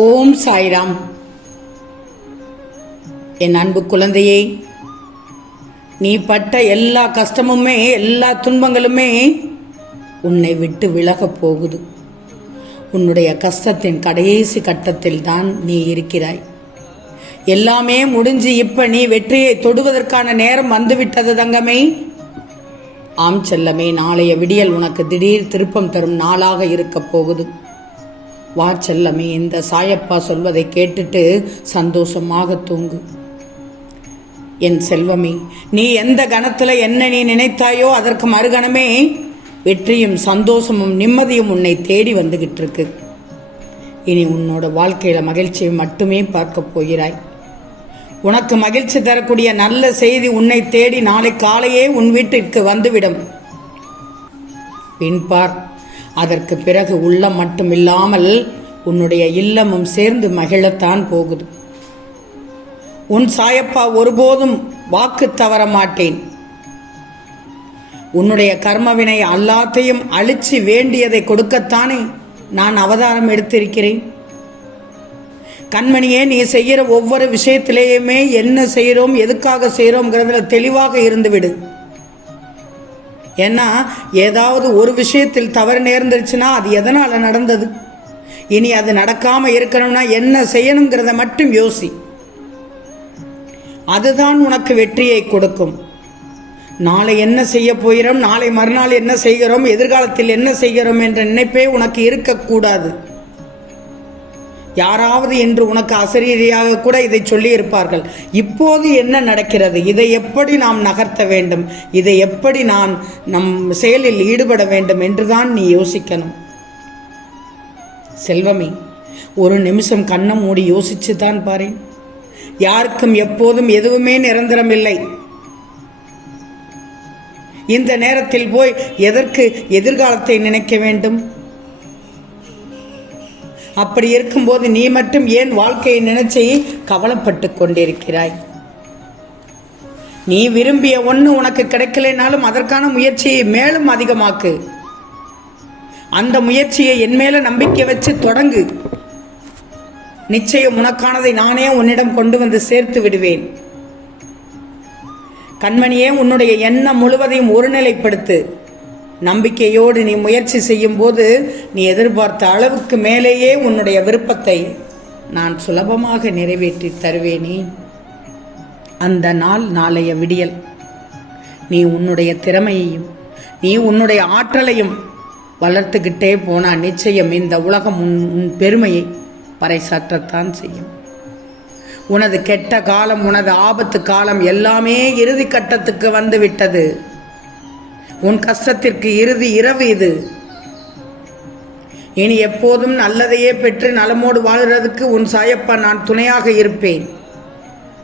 ஓம் சாய்ராம். என் அன்பு குழந்தையே, நீ பட்ட எல்லா கஷ்டமுமே எல்லா துன்பங்களுமே உன்னை விட்டு விலகப் போகுது. உன்னுடைய கஷ்டத்தின் கடைசி கட்டத்தில் தான் நீ இருக்கிறாய். எல்லாமே முடிஞ்சு இப்ப நீ வெற்றியை தொடுவதற்கான நேரம் வந்துவிட்டது தங்கமே. ஆம் செல்லமே, நாளைய விடியல் உனக்கு திடீர் திருப்பம் தரும் நாளாக இருக்கப் போகுது. வா செல்லமே, இந்த சாயப்பா சொல்வதை கேட்டுட்டு சந்தோஷமாக தூங்கு. என் செல்வமே, நீ எந்த கணத்தில் என்ன நீ நினைத்தாயோ அதற்கு மறுகணமே வெற்றியும் சந்தோஷமும் நிம்மதியும் உன்னை தேடி வந்துகிட்டு இருக்கு. இனி உன்னோட வாழ்க்கையில மகிழ்ச்சியை மட்டுமே பார்க்க போகிறாய். உனக்கு மகிழ்ச்சி தரக்கூடிய நல்ல செய்தி உன்னை தேடி நாளை காலையே உன் வீட்டிற்கு வந்துவிடும். பின்பார், அதற்கு பிறகு உள்ளம் மட்டுமில்லாமல் உன்னுடைய இல்லமும் சேர்ந்து மகிழத்தான் போகுது. உன் சாயப்பா ஒருபோதும் வாக்கு தவற மாட்டேன். உன்னுடைய கர்மவினை எல்லாத்தையும் அழிச்சு வேண்டியதை கொடுக்கத்தானே நான் அவதாரம் எடுத்திருக்கிறேன். கண்மணியே, நீ செய்கிற ஒவ்வொரு விஷயத்திலேயுமே என்ன செய்கிறோம், எதுக்காக செய்கிறோம்ங்கிறதுல தெளிவாக இருந்துவிடு. ஏன்னா ஏதாவது ஒரு விஷயத்தில் தவறு நேர்ந்துருச்சுன்னா அது எதனால் நடந்தது, இனி அது நடக்காமல் இருக்கணும்னா என்ன செய்யணுங்கிறத மட்டும் யோசி. அதுதான் உனக்கு வெற்றியை கொடுக்கும். நாளை என்ன செய்ய போகிறோம், நாளை மறுநாள் என்ன செய்கிறோம், எதிர்காலத்தில் என்ன செய்கிறோம் என்ற நினைப்பே உனக்கு இருக்கக்கூடாது. யாராவது என்று உனக்கு அசரீரியாக கூட இதை சொல்லி இருப்பார்கள். இப்போது என்ன நடக்கிறது, இதை எப்படி நாம் நகர்த்த வேண்டும், இதை எப்படி நான் நம் செயலில் ஈடுபட வேண்டும் என்றுதான் நீ யோசிக்கணும். செல்வமே, ஒரு நிமிஷம் கண்ணை மூடி யோசிச்சு தான் பாரு. யாருக்கும் எப்போதும் எதுவுமே நிரந்தரம் இல்லை. இந்த நேரத்தில் போய் எதற்கு எதிர்காலத்தை நினைக்க வேண்டும்? அப்படி இருக்கும்போது நீ மட்டும் ஏன் வாழ்க்கையை நினைச்சு கவலைப்பட்டு கொண்டிருக்கிறாய்? நீ விரும்பிய ஒன்று உனக்கு கிடைக்கலைனாலும் அதற்கான முயற்சியை மேலும் அதிகமாக்கு. அந்த முயற்சியை என் மேல நம்பிக்கை வச்சு தொடங்கு. நிச்சயம் உனக்கானதை நானே உன்னிடம் கொண்டு வந்து சேர்த்து விடுவேன். கண்மணியே, உன்னுடைய எண்ணம் முழுவதையும் ஒருநிலைப்படுத்து. நம்பிக்கையோடு நீ முயற்சி செய்யும் போது நீ எதிர்பார்த்த அளவுக்கு மேலேயே உன்னுடைய விருப்பத்தை நான் சுலபமாக நிறைவேற்றி தருவேனே. அந்த நாள் நாளைய விடியல். நீ உன்னுடைய திறமையையும் நீ உன்னுடைய ஆற்றலையும் வளர்த்துக்கிட்டே போனால் நிச்சயம் இந்த உலகம் உன் பெருமையை பறைசாற்றத்தான் செய்யும். உனது கெட்ட காலம், உனது ஆபத்து காலம் எல்லாமே இறுதி கட்டத்துக்கு வந்து விட்டது. உன் கஷ்டத்திற்கு இறுதி இரவு இது. இனி எப்போதும் நல்லதையே பெற்று நலமோடு வாழ்கிறதுக்கு உன் சாயப்பா நான் துணையாக இருப்பேன்.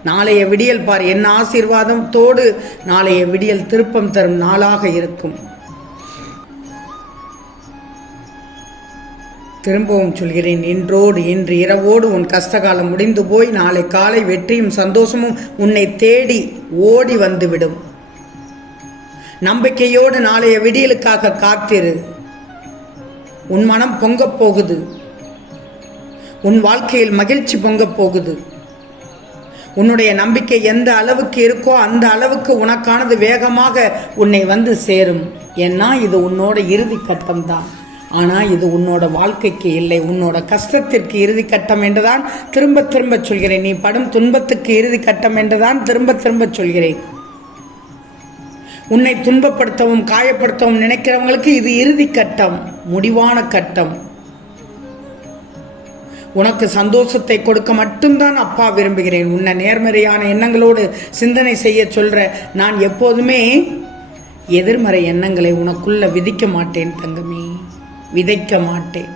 நாளைய விடியல் பார், என் ஆசீர்வாதத்தோடு நாளைய விடியல் திருப்பம் தரும் நாளாக இருக்கும். திரும்பவும் சொல்கிறேன், இன்று இரவோடு உன் கஷ்டகாலம் முடிந்து போய் நாளை காலை வெற்றியும் சந்தோஷமும் உன்னை தேடி ஓடி வந்துவிடும். நம்பிக்கையோடு நாளைய விடியலுக்காக காத்திரு. உன் மனம் பொங்கப் போகுது. உன் வாழ்க்கையில் மகிழ்ச்சி பொங்கப் போகுது. உன்னுடைய நம்பிக்கை எந்த அளவுக்கு இருக்கோ அந்த அளவுக்கு உனக்கானது வேகமாக உன்னை வந்து சேரும். ஏன்னா இது உன்னோட இறுதி கட்டம்தான். ஆனால் இது உன்னோட வாழ்க்கைக்கு இல்லை, உன்னோட கஷ்டத்திற்கு இறுதி கட்டம் என்றுதான் திரும்ப திரும்ப சொல்கிறேன். நீ படும் துன்பத்துக்கு இறுதி கட்டம் என்றுதான் திரும்ப திரும்ப சொல்கிறேன். உன்னை துன்பப்படுத்தவும் காயப்படுத்தவும் நினைக்கிறவங்களுக்கு இது இறுதி கட்டம், முடிவான கட்டம். உனக்கு சந்தோஷத்தை கொடுக்க மட்டும்தான் அப்பா விரும்புகிறேன். உன்னை நேர்மறையான எண்ணங்களோடு சிந்தனை செய்ய சொல்ற நான் எப்போதுமே எதிர்மறை எண்ணங்களை உனக்குள்ள விதிக்க மாட்டேன் தங்கமே, விதைக்க மாட்டேன்.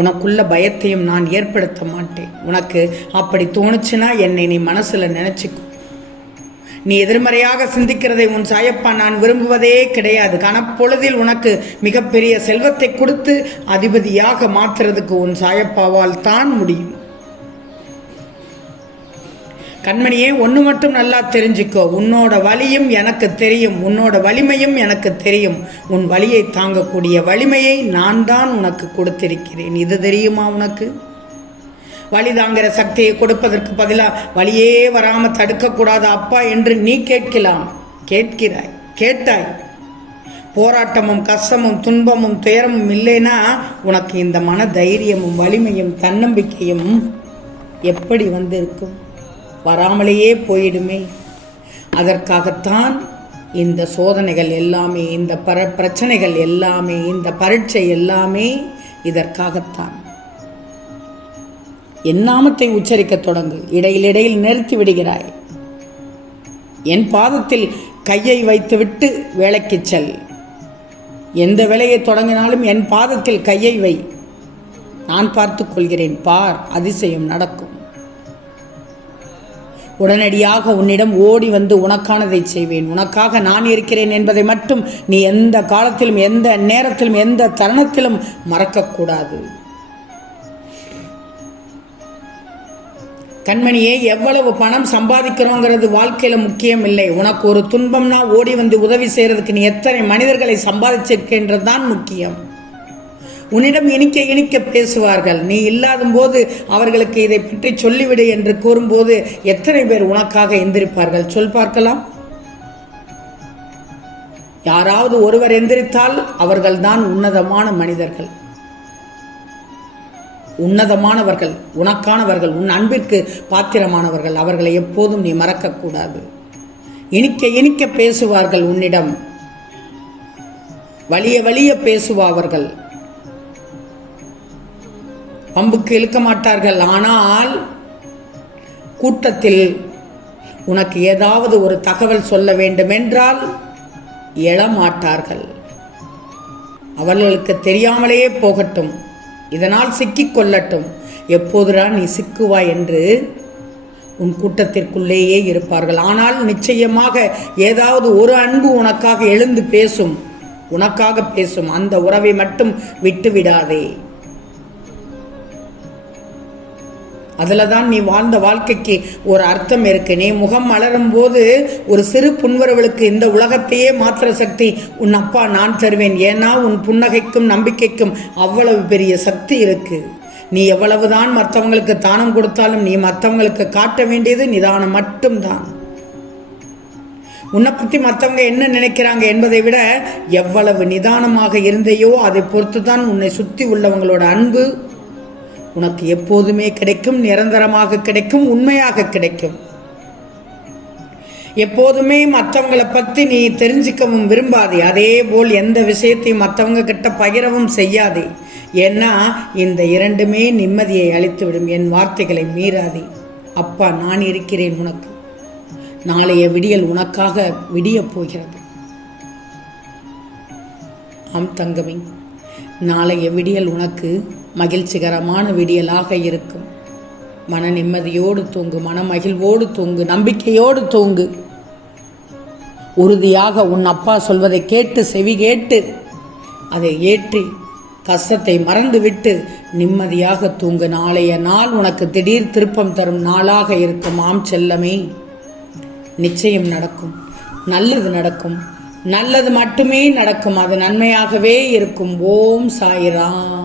உனக்குள்ள பயத்தையும் நான் ஏற்படுத்த மாட்டேன். உனக்கு அப்படி தோணுச்சுன்னா என்னை நீ மனசுல நினைச்சுக்கோ. நீ எதிர்மறையாக சிந்திக்கிறதை உன் சாயப்பா நான் விரும்புவதே கிடையாது. கனப்பொழுதில் உனக்கு மிகப்பெரிய செல்வத்தை கொடுத்து அதிபதியாக மாற்றுறதுக்கு உன் சாயப்பாவால் தான் முடியும். கண்மணியே, ஒன்று மட்டும் நல்லா தெரிஞ்சுக்கோ, உன்னோட வலியும் எனக்கு தெரியும், உன்னோட வலிமையும் எனக்கு தெரியும். உன் வலியை தாங்கக்கூடிய வலிமையை நான் தான் உனக்கு கொடுத்திருக்கிறேன். இது தெரியுமா உனக்கு? வலி தாங்கிற சக்தியை கொடுப்பதற்கு பதிலாக வலியே வராமல் தடுக்கக்கூடாது அப்பா என்று நீ கேட்டாய். போராட்டமும் கஷ்டமும் துன்பமும் துயரமும் இல்லைன்னா உனக்கு இந்த மன தைரியமும் வலிமையும் தன்னம்பிக்கையும் எப்படி வந்திருக்கும்? வராமலேயே போயிடுமே. அதற்காகத்தான் இந்த சோதனைகள் எல்லாமே, இந்த பிரச்சனைகள் எல்லாமே, இந்த பரீட்சை எல்லாமே இதற்காகத்தான். என் நாமத்தை உச்சரிக்க தொடங்கு. இடையில் நிறுத்தி விடுகிறாய். என் பாதத்தில் கையை வைத்துவிட்டு வேலைக்கு செல். எந்த வேலையை தொடங்கினாலும் என் பாதத்தில் கையை வை. நான் பார்த்து கொள்கிறேன். பார், அதிசயம் நடக்கும். உடனடியாக உன்னிடம் ஓடி வந்து உனக்கானதை செய்வேன். உனக்காக நான் இருக்கிறேன் என்பதை மட்டும் நீ எந்த காலத்திலும், எந்த நேரத்திலும், எந்த தருணத்திலும் மறக்கக்கூடாது. கண்மணியே, எவ்வளவு பணம் சம்பாதிக்கிறோங்கிறது வாழ்க்கையில முக்கியம் இல்லை. உனக்கு ஒரு துன்பம்னா ஓடி வந்து உதவி செய்யறதுக்கு நீ எத்தனை மனிதர்களை சம்பாதிச்சிருக்கின்றது தான் முக்கியம். உன்னிடம் இனிக்க பேசுவார்கள். நீ இல்லாத போது அவர்களுக்கு இதை பற்றி சொல்லிவிடு என்று கூறும்போது எத்தனை பேர் உனக்காக எந்திரிப்பார்கள்? சொல் பார்க்கலாம். யாராவது ஒருவர் எந்திரித்தால் அவர்கள்தான் உன்னதமான மனிதர்கள், உன்னதமானவர்கள், உனக்கானவர்கள், உன் அன்பிற்கு பாத்திரமானவர்கள். அவர்களை எப்போதும் நீ மறக்கக்கூடாது. இனிக்க பேசுவார்கள் உன்னிடம், வலிய பேசுவார்கள், பம்புக்கு இழுக்க மாட்டார்கள். ஆனால் கூட்டத்தில் உனக்கு ஏதாவது ஒரு தகவல் சொல்ல வேண்டுமென்றால் எழமாட்டார்கள். அவர்களுக்கு தெரியாமலேயே போகட்டும், இதனால் சிக்கிக் கொள்ளட்டும். எப்போதுதான் நீ சிக்குவாய் என்று உன் கூட்டத்திற்குள்ளேயே இருப்பார்கள். ஆனால் நிச்சயமாக ஏதாவது ஒரு அன்பு உனக்காக எழுந்து பேசும், உனக்காக பேசும். அந்த உறவை மட்டும் விட்டுவிடாதே. அதில் தான் நீ வாழ்ந்த வாழ்க்கைக்கு ஒரு அர்த்தம் இருக்கு. நீ முகம் மலரும் போது ஒரு சிறு புன்வரவளுக்கு இந்த உலகத்தையே மாற்ற சக்தி உன் அப்பா நான் தருவேன். ஏன்னா உன் புன்னகைக்கும் நம்பிக்கைக்கும் அவ்வளவு பெரிய சக்தி இருக்கு. நீ எவ்வளவுதான் மற்றவங்களுக்கு தானம் கொடுத்தாலும் நீ மற்றவங்களுக்கு காட்ட வேண்டியது நிதானம் மட்டும்தான். உன்னை பற்றி மற்றவங்க என்ன நினைக்கிறாங்க என்பதை விட எவ்வளவு நிதானமாக இருந்தையோ அதை பொறுத்து தான் உன்னை சுற்றி உள்ளவங்களோட அன்பு உனக்கு எப்போதுமே கிடைக்கும், நிரந்தரமாக கிடைக்கும், உண்மையாக கிடைக்கும். எப்போதுமே மற்றவங்களை பற்றி நீ தெரிஞ்சுக்கவும் விரும்பாதே. அதே போல் எந்த விஷயத்தையும் மற்றவங்க கிட்ட பகிரவும் செய்யாதே. ஏன்னா இந்த இரண்டுமே நிம்மதியை அளித்துவிடும். என் வார்த்தைகளை மீறாதே. அப்பா நான் இருக்கிறேன் உனக்கு. நாளைய விடியல் உனக்காக விடியப் போகிறது. ஆம் தங்கமே, நாளைய விடியல் உனக்கு மகிழ்ச்சிகரமான விடியலாக இருக்கும். மன நிம்மதியோடு தூங்கு, மன மகிழ்வோடு தூங்கு, நம்பிக்கையோடு தூங்கு. உறுதியாக உன் அப்பா சொல்வதை கேட்டு செவி கேட்டு அதை ஏற்றி கஷ்டத்தை மறந்துவிட்டு நிம்மதியாக தூங்கு. நாளைய நாள் உனக்கு திடீர் திருப்பம் தரும் நாளாக இருக்கும். ஆம் செல்லமே, நிச்சயம் நடக்கும். நல்லது நடக்கும். நல்லது மட்டுமே நடக்கும். அது நன்மையாகவே இருக்கும். ஓம் சாய்ராம்.